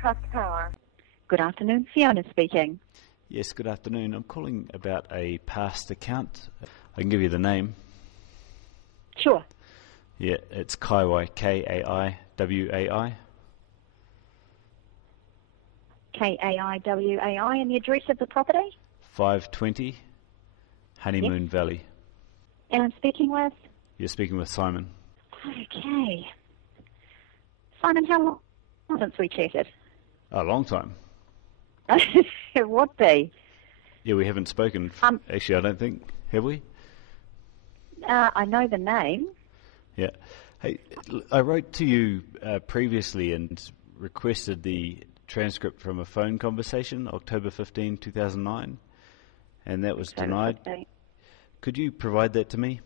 Trust Power. Good afternoon, Fiona speaking. Yes, good afternoon. I'm calling about a past account. I can give you the name. Sure. Yeah, it's Kaiwai, K-A-I-W-A-I. K-A-I-W-A-I, and the address of the property? 520 Honeymoon Valley. And I'm speaking with? You're speaking with Simon. Okay. Simon, how long since we chatted? A long time. It would be. Yeah, we haven't spoken. Actually, I don't think. Have we? I know the name. Yeah. Hey, I wrote to you previously and requested the transcript from a phone conversation, October 15, 2009, and that was denied. 15. Could you provide that to me?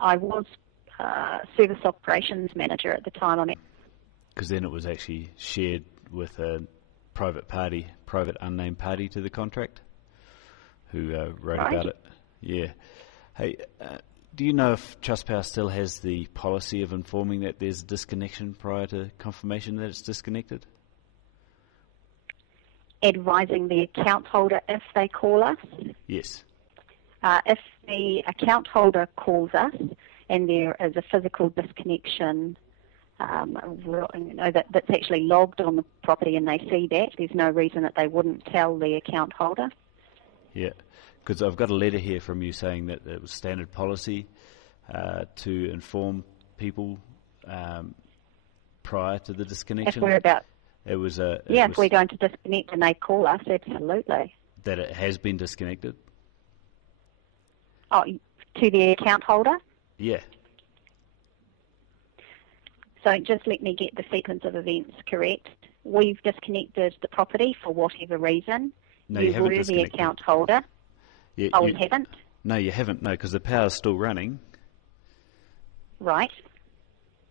I was service operations manager at the time on it. Because then it was actually shared with a private unnamed party to the contract who wrote about it. Yeah. Hey, do you know if Trustpower still has the policy of informing that there's a disconnection prior to confirmation that it's disconnected? Advising the account holder if they call us? Yes. If the account holder calls us and there is a physical disconnection that's actually logged on the property and they see that, there's no reason that they wouldn't tell the account holder. Yeah, because I've got a letter here from you saying that it was standard policy to inform people prior to the disconnection. If we're about... It was if we're going to disconnect and they call us, absolutely. That it has been disconnected? Oh, to the account holder? Yeah. So just let me get the sequence of events correct. We've disconnected the property for whatever reason. No, you haven't were disconnected. The account holder. Yeah, we haven't? No, you haven't. No, because the power's still running. Right.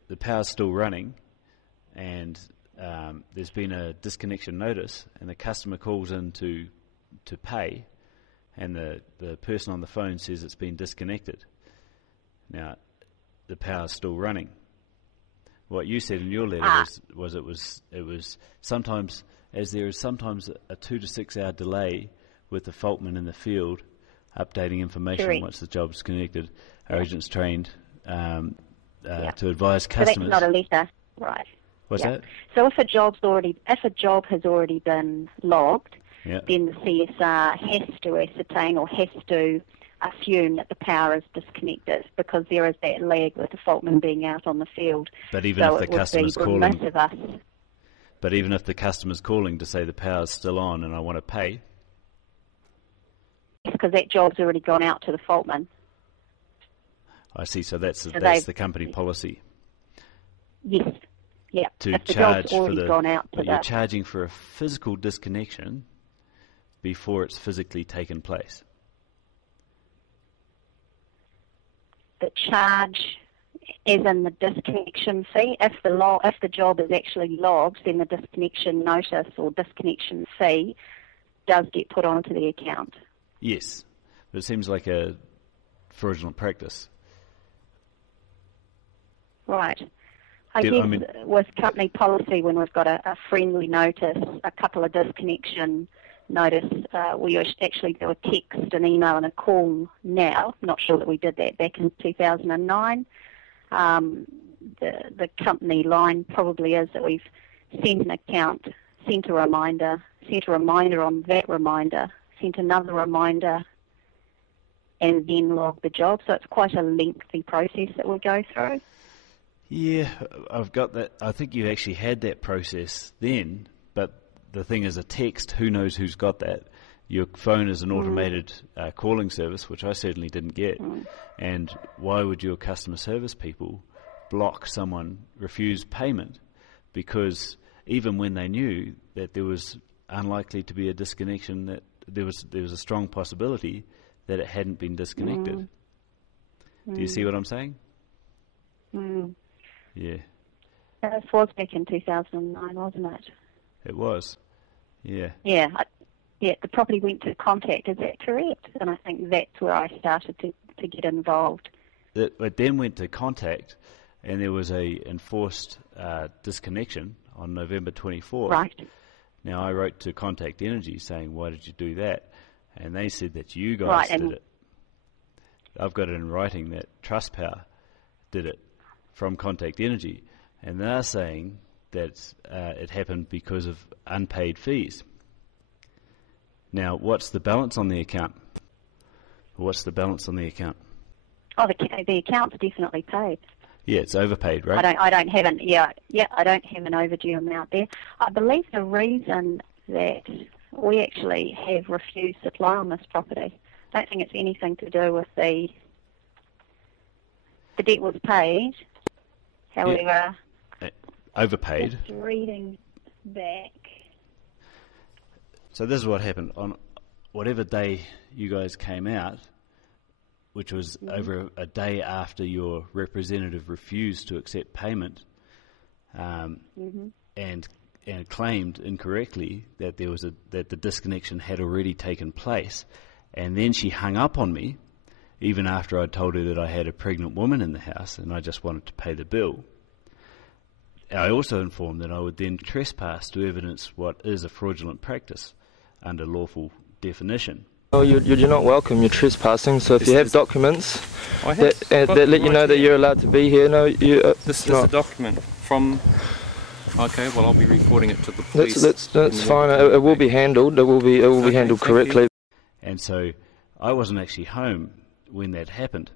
The power's still running, and there's been a disconnection notice, and the customer calls in to pay, and the person on the phone says it's been disconnected. Now, the power's still running. What you said in your letter was it was sometimes, as there is sometimes a 2 to 6 hour delay with the faultman in the field updating information. Correct. Once the job's connected. Our agents trained to advise customers. So that's not a letter, right? What's that? So if a job has already been logged, then the CSR has to ascertain or has to assume that the power is disconnected because there is that lag with the faultman being out on the field. But even if the customer's calling, but even if the customer's calling to say the power's still on and I want to pay, because that job's already gone out to the faultman. I see. So that's the company policy. Yes. Yeah. To if the charge job's already for the, gone out to you're charging for a physical disconnection before it's physically taken place. The charge is in the disconnection fee. If the job is actually logged, then the disconnection notice or disconnection fee does get put onto the account. Yes, but it seems like a fraudulent practice. Right. I guess with company policy, when we've got a friendly notice, a couple of disconnection notice, we actually do a text, an email and a call now. I'm not sure that we did that back in 2009. The company line probably is that we've sent an account, sent a reminder on that reminder, sent another reminder, and then log the job. So it's quite a lengthy process that we go through. Yeah, I've got that. I think you actually had that process then, but the thing is a text, who knows who's got that? Your phone is an automated calling service, which I certainly didn't get. And why would your customer service people block someone, refuse payment? Because even when they knew that there was unlikely to be a disconnection, that there was a strong possibility that it hadn't been disconnected. Do you see what I'm saying? Yeah. This was back in 2009, wasn't it? It was. Yeah. Yeah. The property went to contact, is that correct? And I think that's where I started to get involved. It then went to contact, and there was a enforced disconnection on November 24th. Right. Now, I wrote to Contact Energy saying, why did you do that? And they said that you guys did it. I've got it in writing that Trustpower did it from Contact Energy. And they're saying that it happened because of unpaid fees. Now, what's the balance on the account? What's the balance on the account? Oh, the account's definitely paid. Yeah, it's overpaid, right? I don't have an overdue amount there. I believe the reason that we actually have refused supply on this property, I don't think it's anything to do with the debt was paid. However, overpaid. Just reading back. So this is what happened on whatever day you guys came out, which was over a day after your representative refused to accept payment, and claimed incorrectly that that the disconnection had already taken place, and then she hung up on me, even after I told her that I had a pregnant woman in the house and I just wanted to pay the bill. I also informed that I would then trespass to evidence what is a fraudulent practice under lawful definition. Oh, you're not welcome. You're trespassing. So if you have documents that let you know that you're allowed to be here, this is a document from. Okay, well I'll be reporting it to the police. That's fine. It will be handled. It will be handled correctly. And so I wasn't actually home when that happened,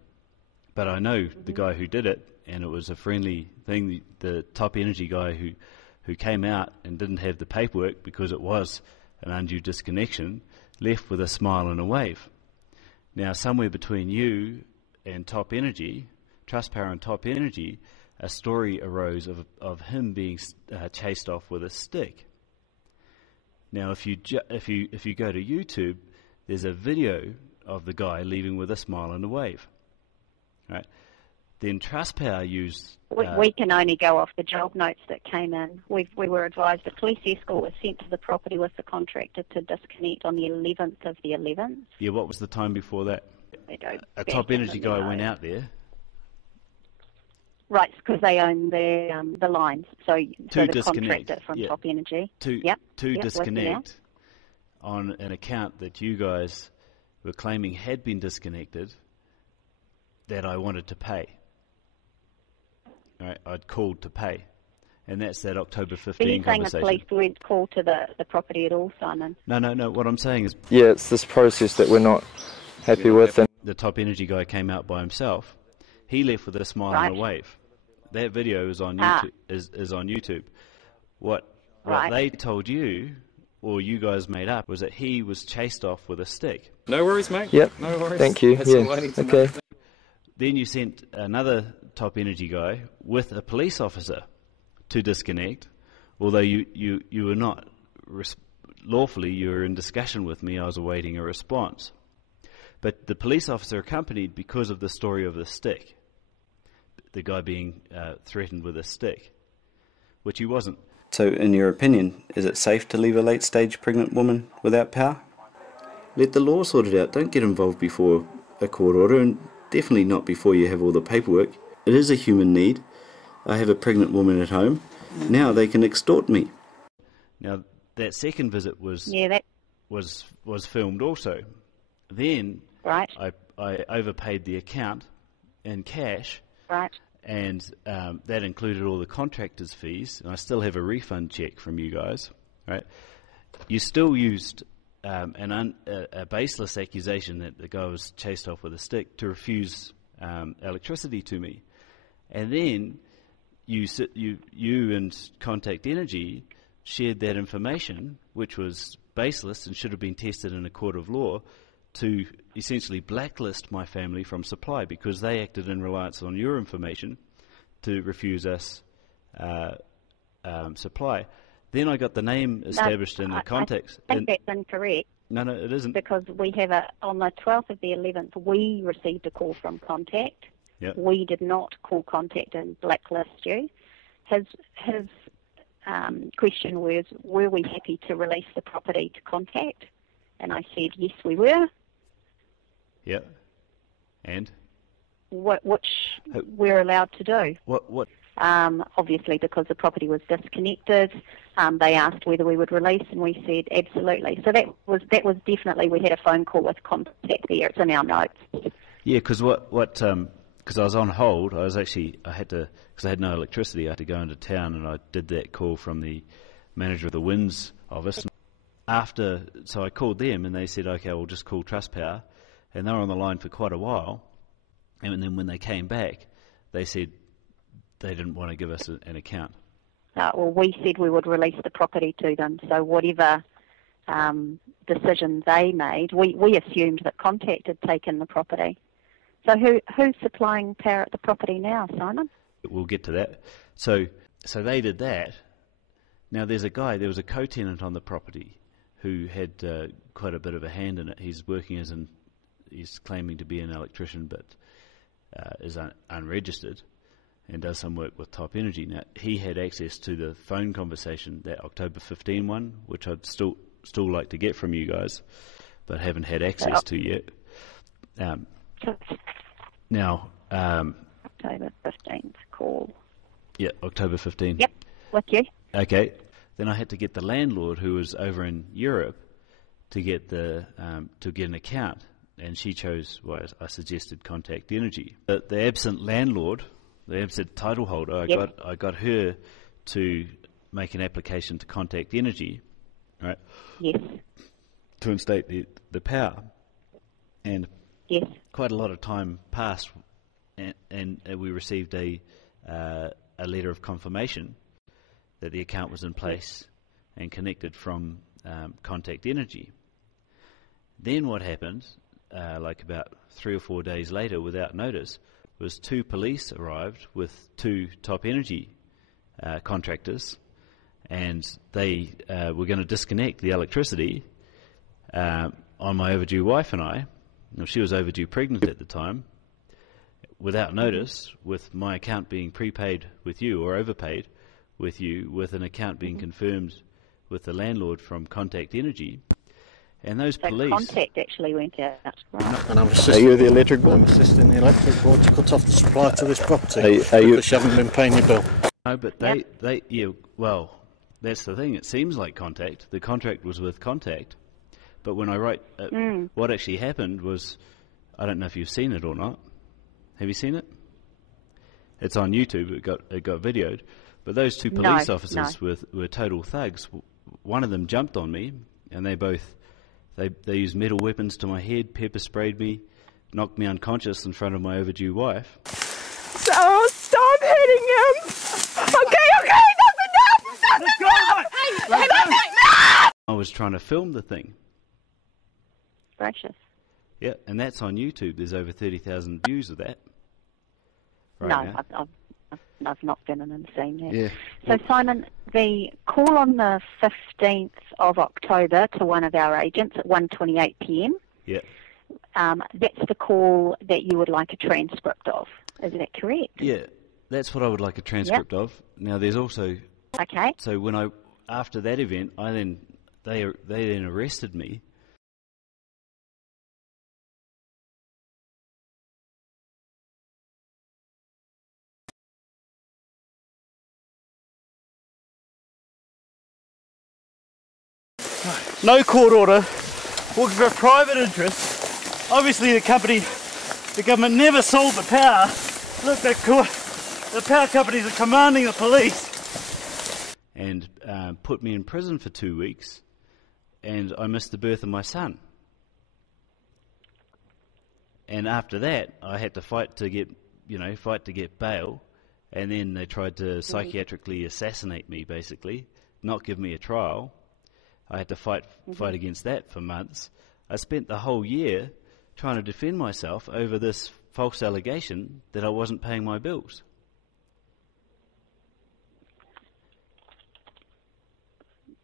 but I know the guy who did it, and it was a friendly thing. The Top Energy guy who came out and didn't have the paperwork because it was an undue disconnection, left with a smile and a wave. Now, somewhere between you and Top Energy, Trustpower and Top Energy, a story arose of him being chased off with a stick. Now, if you go to YouTube, there's a video of the guy leaving with a smile and a wave. Right? Then Trustpower used... we can only go off the job notes that came in. We were advised a police escort was sent to the property with the contractor to disconnect on the 11th of the 11th. Yeah, what was the time before that? A Top Energy guy went out there. Right, because they own the lines. So the contractor from Top Energy. To disconnect on an account that you guys were claiming had been disconnected that I wanted to pay. Right, I'd called to pay. And that's that October 15 conversation. Are you saying the police weren't called to the property at all, Simon? No. What I'm saying is... Yeah, it's this process that we're not happy with. And the Top Energy guy came out by himself. He left with a smile and a wave. That video is on YouTube. Is on YouTube. What they told you, or you guys made up, was that he was chased off with a stick. No worries, mate. Yep. No worries. Thank you. That's all I need to know. Then you sent another Top Energy guy with a police officer to disconnect, although you were not lawfully, you were in discussion with me. I was awaiting a response. But the police officer accompanied because of the story of the stick, the guy being threatened with a stick, which he wasn't. So, in your opinion, is it safe to leave a late-stage pregnant woman without power? Let the law sort it out. Don't get involved before a court order, and definitely not before you have all the paperwork. It is a human need. I have a pregnant woman at home. Now they can extort me. Now, that second visit was filmed also. Then I overpaid the account in cash. Right. And that included all the contractor's fees, and I still have a refund check from you guys. Right? You still used a baseless accusation that the guy was chased off with a stick to refuse electricity to me, and then you and Contact Energy shared that information, which was baseless and should have been tested in a court of law, to essentially blacklist my family from supply because they acted in reliance on your information to refuse us supply. Then I got the name established in the context. I think that's incorrect. No, it isn't. Because we have on the 12th of the 11th, we received a call from Contact. Yep. We did not call Contact and blacklist you. His question was, were we happy to release the property to Contact? And I said, yes, we were. Yeah. And? Which we're allowed to do. What obviously because the property was disconnected. They asked whether we would release, and we said absolutely. So that was definitely, we had a phone call with contact there. It's in our notes. Yeah, because because I was on hold, I had to, because I had no electricity, I had to go into town, and I did that call from the manager of the Winds office. So I called them, and they said, okay, we'll just call Trustpower, and they were on the line for quite a while, and then when they came back, they said they didn't want to give us an account. Well, we said we would release the property to them, so whatever decision they made, we assumed that Contact had taken the property. So who's supplying power at the property now, Simon? We'll get to that. So they did that. Now there was a co-tenant on the property who had quite a bit of a hand in it. He's working he's claiming to be an electrician, but is unregistered and does some work with Top Energy. Now he had access to the phone conversation, that October 15 one, which I'd still like to get from you guys, but haven't had access to yet. Now, October 15th call. Yeah, October 15. Yep, with you. Okay. Then I had to get the landlord, who was over in Europe, to get an account, and she chose. Well, I suggested Contact Energy. The absent landlord, the absent title holder, I got her to make an application to Contact Energy, right? Yes. To instate the power, and yes, quite a lot of time passed, and we received a letter of confirmation that the account was in place and connected from Contact Energy. Then what happened, like about 3 or 4 days later, without notice, was 2 police arrived with 2 Top Energy contractors, and they were going to disconnect the electricity on my overdue wife and I. Now, she was overdue pregnant at the time, without notice, with my account being prepaid with you or overpaid with you, with an account being confirmed with the landlord from Contact Energy. And those police... Contact actually went out. Right. And I'm assisting, are you the electric board? I'm assisting the electric board to cut off the supply to this property are you, because you haven't been paying your bill. No, but well, that's the thing. It seems like Contact. The contract was with Contact. But when I write, what actually happened was, I don't know if you've seen it or not. Have you seen it? It's on YouTube. It got videoed. But those 2 police officers were total thugs. One of them jumped on me, and they used metal weapons to my head, pepper sprayed me, knocked me unconscious in front of my overdue wife. So stop hitting him. Okay, that's enough. I was trying to film the thing. Gracious. Yeah, and that's on YouTube. There's over 30,000 views of that. I've not been in and seen that. Yeah. So, Simon, the call on the 15th of October to one of our agents at 1:28 p.m. Yeah. That's the call that you would like a transcript of. Is that correct? Yeah, that's what I would like a transcript of. Now, there's also... Okay. So after that event, they then arrested me. No court order, working for a private interest. Obviously the government never sold the power. Look, the power companies are commanding the police. And put me in prison for 2 weeks, and I missed the birth of my son. And after that, I had to fight to get bail, and then they tried to psychiatrically assassinate me, basically, not give me a trial. I had to fight against that for months. I spent the whole year trying to defend myself over this false allegation that I wasn't paying my bills.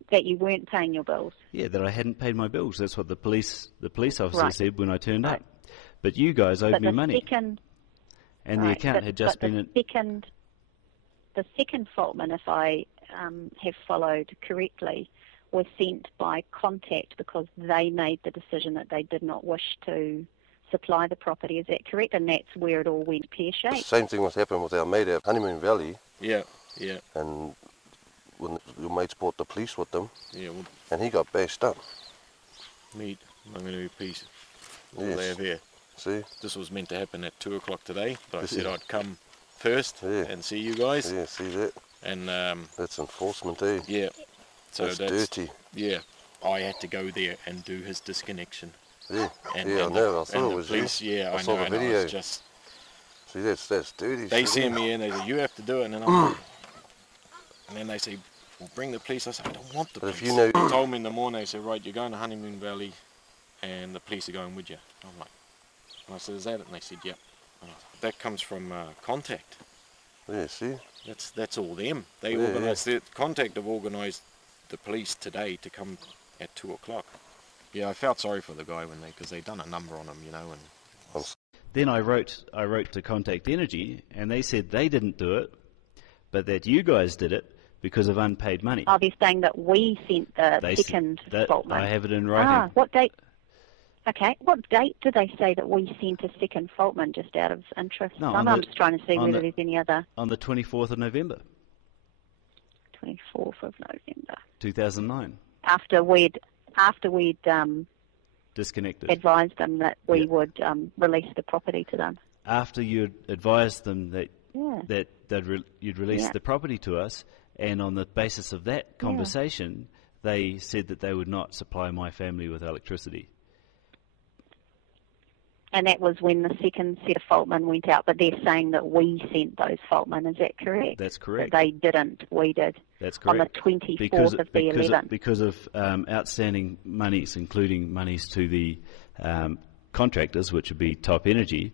That you weren't paying your bills? Yeah, that I hadn't paid my bills. That's what the police officer said when I turned up. But you guys owed me money. And the account had just been... The second faultman, if I have followed correctly, was sent by Contact because they made the decision that they did not wish to supply the property. Is that correct? And that's where it all went pear-shaped? The same thing was happening with our mate at Honeymoon Valley. Yeah, yeah. And when your mates brought the police with them, Yeah, well, and he got bashed up. Neat. I'm going to do peace. Yes. There. See? This was meant to happen at 2 o'clock today, but I said I'd come first and see you guys. Yeah, see that? And that's enforcement, eh? Yeah. So that's dirty. Yeah. I had to go there and do his disconnection. Yeah. And, yeah, and I know. I thought it was police, you. Yeah, I saw the video. It's just, see, that's dirty. They send me in. They say you have to do it, and then I'm like, and then they say, "Well, bring the police." I said, "I don't want the police." If you know, they told me in the morning. They said, "Right, you're going to Honeymoon Valley, and the police are going with you." I'm like, and I said, "Is that it?" And they said, "Yep." And I said, that comes from Contact. Yeah, see. That's all them. They organised. Yeah. Contact have organised the police today to come at 2 o'clock. Yeah, I felt sorry for the guy because they done a number on him, you know. And then I wrote to Contact Energy, and they said they didn't do it, but that you guys did it because of unpaid money. Oh, they're saying that we sent the second faultman. I have it in writing. Ah, what date? Okay, what date do they say that we sent a second faultman, just out of interest? No, I'm just trying to see whether there's any other... On the 24th of November. 24th of November. 2009. After we'd disconnected. Advised them that we would release the property to them. After you'd advised them that you'd release the property to us, and on the basis of that conversation, they said that they would not supply my family with electricity. And that was when the second set of faultmen went out, but they're saying that we sent those faultmen. Is that correct? That's correct. That they didn't, we did. That's correct. On the 24th of the 11th. Because of outstanding monies, including monies to the contractors, which would be Top Energy.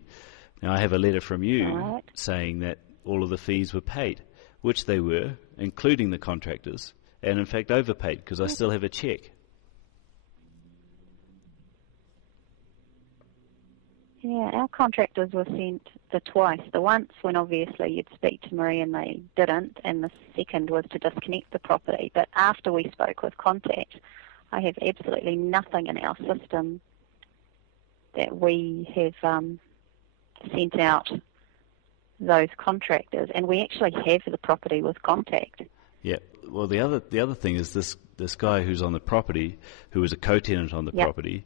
Now, I have a letter from you saying that all of the fees were paid, which they were, including the contractors, and in fact overpaid, because I still have a cheque. Yeah, our contractors were sent twice. The once when obviously you'd speak to Marie and they didn't, and the second was to disconnect the property. But after we spoke with Contact, I have absolutely nothing in our system that we have sent out those contractors, and we actually have the property with Contact. Yeah. Well, the other thing is this guy who's on the property, who was a co-tenant on the property,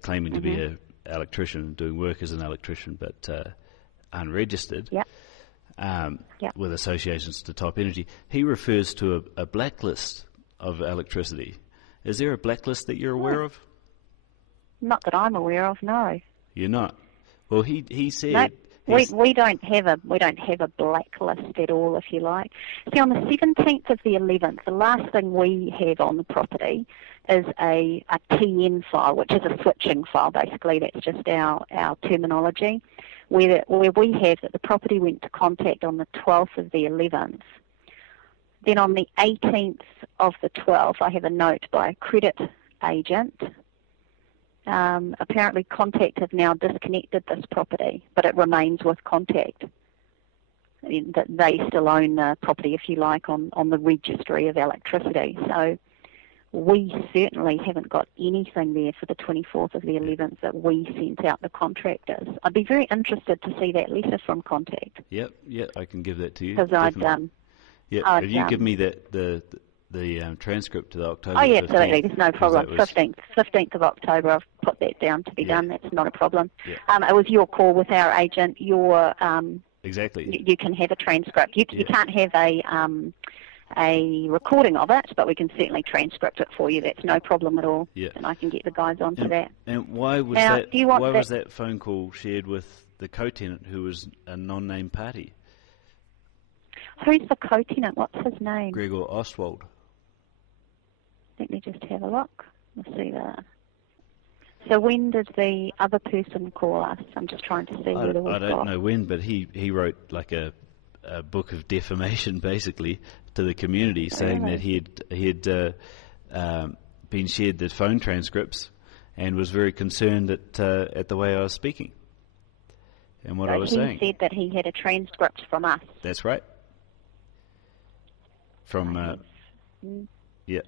claiming to be a electrician, doing work as an electrician, but unregistered, with associations to Top Energy. He refers to a blacklist of electricity. Is there a blacklist that you're aware of? Not that I'm aware of, no. You're not? Well, he said... No. We don't have a blacklist at all, if you like. See, on the 17th of the 11th, the last thing we have on the property is a TN file, which is a switching file. Basically, that's just our terminology, where we have that the property went to Contact on the 12th of the 11th. Then on the 18th of the 12th, I have a note by a credit agent. Apparently Contact have now disconnected this property, but it remains with Contact. That they still own the property, if you like, on the registry of electricity. So we certainly haven't got anything there for the 24th of the 11th that we sent out the contractors. I'd be very interested to see that letter from Contact. Yep, I can give that to you. Because if you give me the transcript to the October 15th. Oh, yeah, absolutely. There's no problem. 15th of October, I've put that down to be done. That's not a problem. Yeah. It was your call with our agent. Exactly. You can have a transcript. You can't have a recording of it, but we can certainly transcript it for you. That's no problem at all. Yeah. And I can get the guys onto that. And why was was that phone call shared with the co-tenant who was a non-named party? Who's the co-tenant? What's his name? Gregor Ostwald. Let me just have a look. Let's see that. So when did the other person call us? I'm just trying to see whether we've got... I don't know when, but he wrote like a book of defamation, basically, to the community, saying that he had been shared the phone transcripts and was very concerned at the way I was speaking and what I was saying. He said that he had a transcript from us. That's right. From yeah.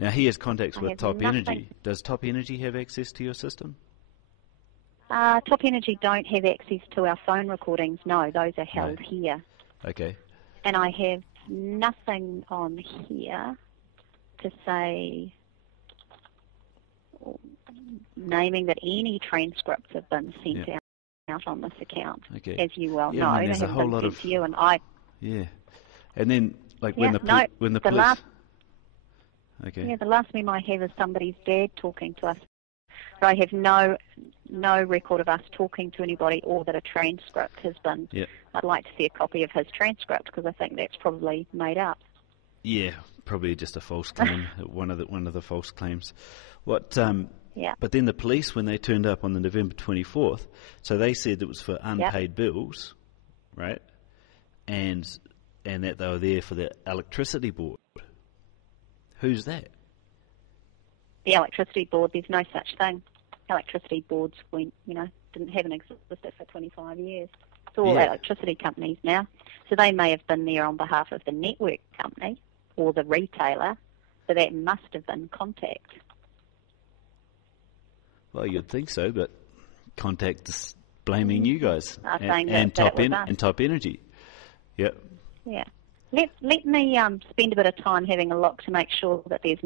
Now he has contacts with Top Energy. Does Top Energy have access to your system? Top Energy don't have access to our phone recordings. No, those are held here. Okay. And I have nothing on here to say, naming that any transcripts have been sent out on this account. Okay. As you well know, I mean, there's they a have whole been lot sent of to you, and I. Yeah, and then like Yeah, when the police. last. Okay. Yeah, the last meme I have is somebody's dad talking to us. But I have no record of us talking to anybody, or that a transcript has been. Yeah. I'd like to see a copy of his transcript, because I think that's probably made up. Yeah, probably just a false claim. one of the false claims. What? Yeah. But then the police, when they turned up on the November 24th, so they said it was for unpaid bills, right? And that they were there for the electricity board. Who's that? The electricity board, there's no such thing. Electricity boards haven't existed for 25 years. It's all electricity companies now. So they may have been there on behalf of the network company or the retailer, so that must have been Contact. Well, you'd think so, but Contact is blaming you guys and Top Energy. Yep. Yeah. Let me spend a bit of time having a look to make sure that there's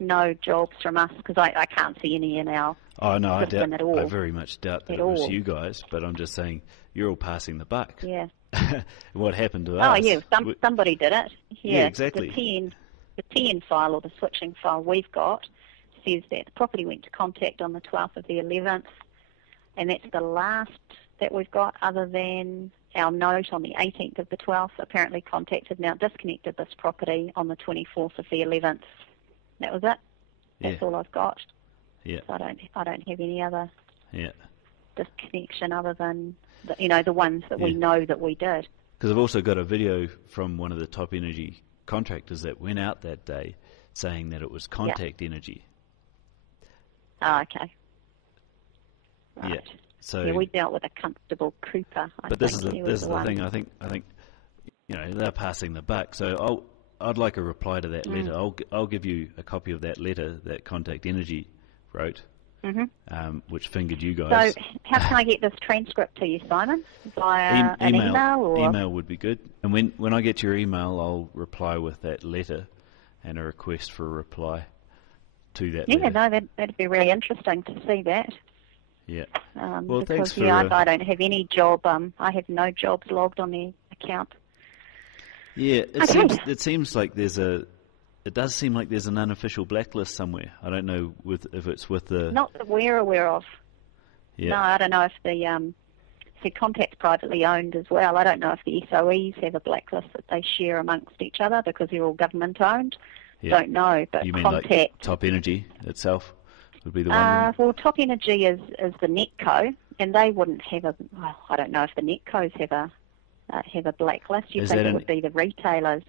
no jobs from us, because I can't see any in our system at all. I very much doubt that it was you guys, but I'm just saying you're all passing the buck. Yeah. What happened to us? Oh yeah, somebody did it. Yeah, exactly. The TN file, or the switching file we've got, says that the property went to Contact on the 12th of the 11th, and that's the last that we've got, other than our note on the 18th of the 12th. Apparently Contact had now disconnected this property on the 24th of the 11th. That was it. That's all I've got. Yeah. So I don't have any other Yeah. disconnection other than the ones that we know that we did. Because I've also got a video from one of the Top Energy contractors that went out that day saying that it was Contact Energy. Oh, okay. Right. Yeah. So we dealt with a Constable Cooper. But this is the thing. I think they're passing the buck. So I'd like a reply to that letter. I'll give you a copy of that letter that Contact Energy wrote, which fingered you guys. So how can I get this transcript to you, Simon? Via an email? Or? Email would be good. And when I get your email, I'll reply with that letter and a request for a reply to that letter. Yeah, no, that'd be really interesting to see that. Yeah. Well, because, thanks for... I don't have any job. I have no jobs logged on the account. Yeah, it seems like it does seem like there's an unofficial blacklist somewhere. I don't know if it's with the... Not that we're aware of. Yeah. No, I don't know if the Contact's privately owned as well. I don't know if the SOEs have a blacklist that they share amongst each other, because they're all government owned. Yeah. Don't know, but you mean Contact... like Top Energy itself would be the one? Well, Top Energy is the netco, and they wouldn't have a... Well, I don't know if the netcos have a blacklist. You'd think it would be the retailers.